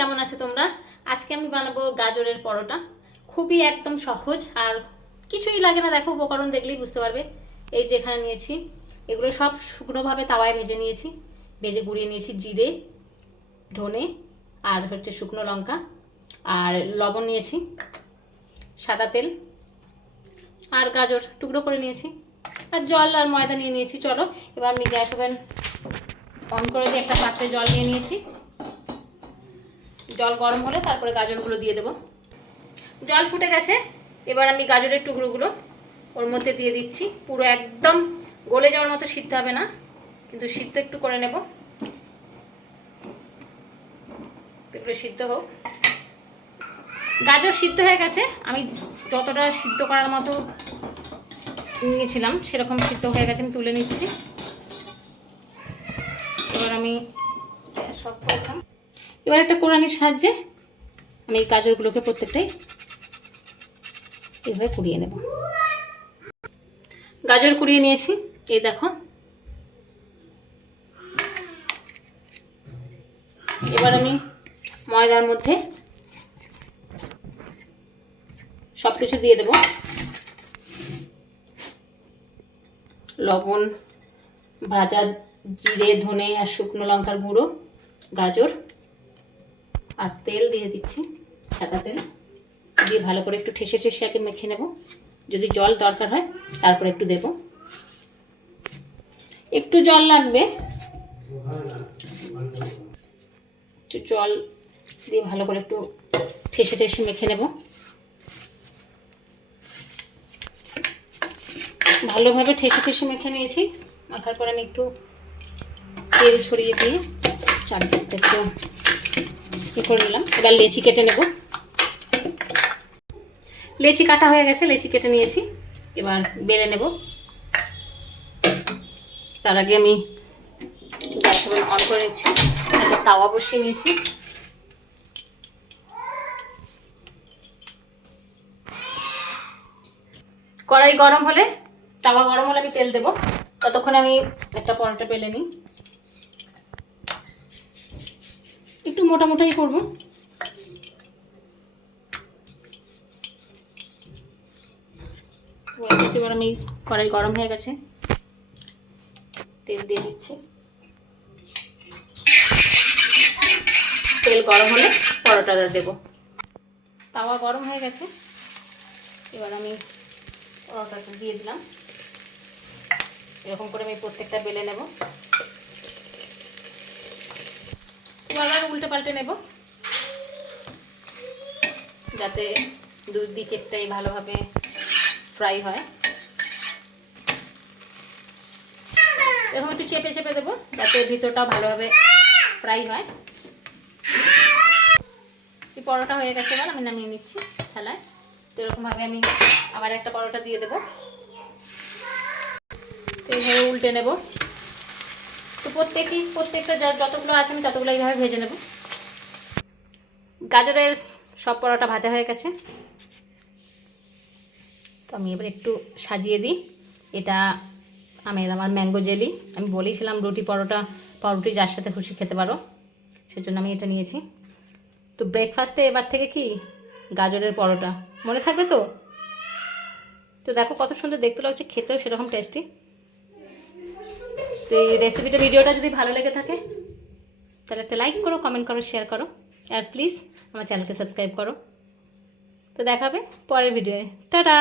কেমন আছে তোমরা? আজকে আমি বানাবো গাজরের পরোটা। খুবই একদম সহজ আর কিছুই লাগে না, দেখো উপকরণ দেখলেই বুঝতে পারবে। এই যে এখানে নিয়েছি, এগুলো সব শুকনোভাবে তাওয়ায় ভেজে নিয়েছি। ভেজে গুঁড়িয়ে নিয়েছি জিরে, ধনে আর হচ্ছে শুকনো লঙ্কা। আর লবণ নিয়েছি, সাদা তেল আর গাজর টুকরো করে নিয়েছি। আর জল আর ময়দা নিয়ে নিয়েছি, চলো। এবার আমি গ্যাস ওভেন অন করে দিয়ে একটা পাত্রে জল নিয়ে নিয়েছি। জল গরম হলে তারপরে গাজরগুলো দিয়ে দেবো। জল ফুটে গেছে, এবার আমি গাজরের টুকরোগুলো ওর মধ্যে দিয়ে দিচ্ছি। পুরো একদম গলে যাওয়ার মতো সিদ্ধ হবে না, কিন্তু সিদ্ধ একটু করে নেব। এগুলো সিদ্ধ হোক। গাজর সিদ্ধ হয়ে গেছে, আমি যতটা সিদ্ধ করার মতো নিয়েছিলাম, সেরকম সিদ্ধ হয়ে গেছে, আমি তুলে নিচ্ছি। এবার আমি সব করলাম। এবার একটা কোরআনির সাহায্যে আমি এই গাজরগুলোকে প্রত্যেকটাই এভাবে কুড়িয়ে নেব। গাজর কুড়িয়ে নিয়েছি। এই দেখো। এবার আমি ময়দার মধ্যে সব কিছু দিয়ে দেব। লবণ, ভাজা জিরে, ধনে আর শুকনো লঙ্কার গুঁড়ো, গাজর। আর তেল দিয়ে দিচ্ছি সাদা তেল। দিয়ে ভালো করে একটু ঠেসে ঠেসে আগে মেখে নেব। যদি জল দরকার হয়, তারপর একটু দেব। একটু জল লাগবে। একটু জল দিয়ে ভালো করে একটু ঠেসে ঠেসে মেখে নেব। ভালোভাবে ঠেসে ঠেসে মেখে নিয়েছি। মাখার পর আমি একটু তেল ছড়িয়ে দিয়ে চারদিকটা একটু করে নিলাম? এবার লেচি কেটে নেব। লেচি কাটা হয়ে গেছে, লেচি কেটে নিয়েছি। এবার বেলে নেব। তার আগে আমি গ্যাস ওভেন অন করে নিচ্ছি। তাওয়া বসিয়ে নিয়েছি। কড়াই গরম হলে, তাওয়া গরম হলে আমি তেল দেবো। ততক্ষণে আমি একটা পরোটা পেলে নিই। একটু মোটা মোটাই করব এবার আমি কড়াই গরম হয়ে গেছে। তেল দিয়ে দিচ্ছি। তেল গরম হলে পরোটাটা দেবো। তাওয়া গরম হয়ে গেছে। এবার আমি পরোটাটা দিয়ে দিলাম। এরকম করে আমি প্রত্যেকটা বেলে নেব। এবার উল্টে পাল্টে নেব। যাতে দু দিকেরটাই ভালোভাবে ফ্রাই হয়। এরকম একটু চেপে চেপে দেবো, যাতে ভিতরটা ভালোভাবে ফ্রাই হয়। এই পরোটা হয়ে গেছে এবার, আমি নামিয়ে নিচ্ছি থালায়। তো এরকমভাবে আমি আবার একটা পরোটা দিয়ে দেবো। এইভাবে উল্টে নেব। তো প্রত্যেকই, প্রত্যেকটা যতগুলো আছে আমি ততগুলো এইভাবে ভেজে নেব। গাজরের সব পরোটা ভাজা হয়ে গেছে। তো আমি এবার একটু সাজিয়ে দিই। এটা আমের, আমার ম্যাঙ্গো জেলি। আমি বলেছিলাম রুটি পরোটা, পাউরুটি যার সাথে খুশি খেতে পারো, সেজন্য আমি এটা নিয়েছি। তো ব্রেকফাস্টে এবার থেকে কি? গাজরের পরোটা। মনে থাকবে তো? তো দেখো কত সুন্দর দেখতে লাগছে, খেতেও সেরকম টেস্টি তো এই রেসিপিটা ভিডিওটা যদি ভালো লেগে থাকে, তাহলে একটা লাইক করো কমেন্ট করো শেয়ার করো, আর প্লিজ আমার চ্যানেলকে সাবস্ক্রাইব করো। তো দেখাবে পরের ভিডিওয়ে টাটা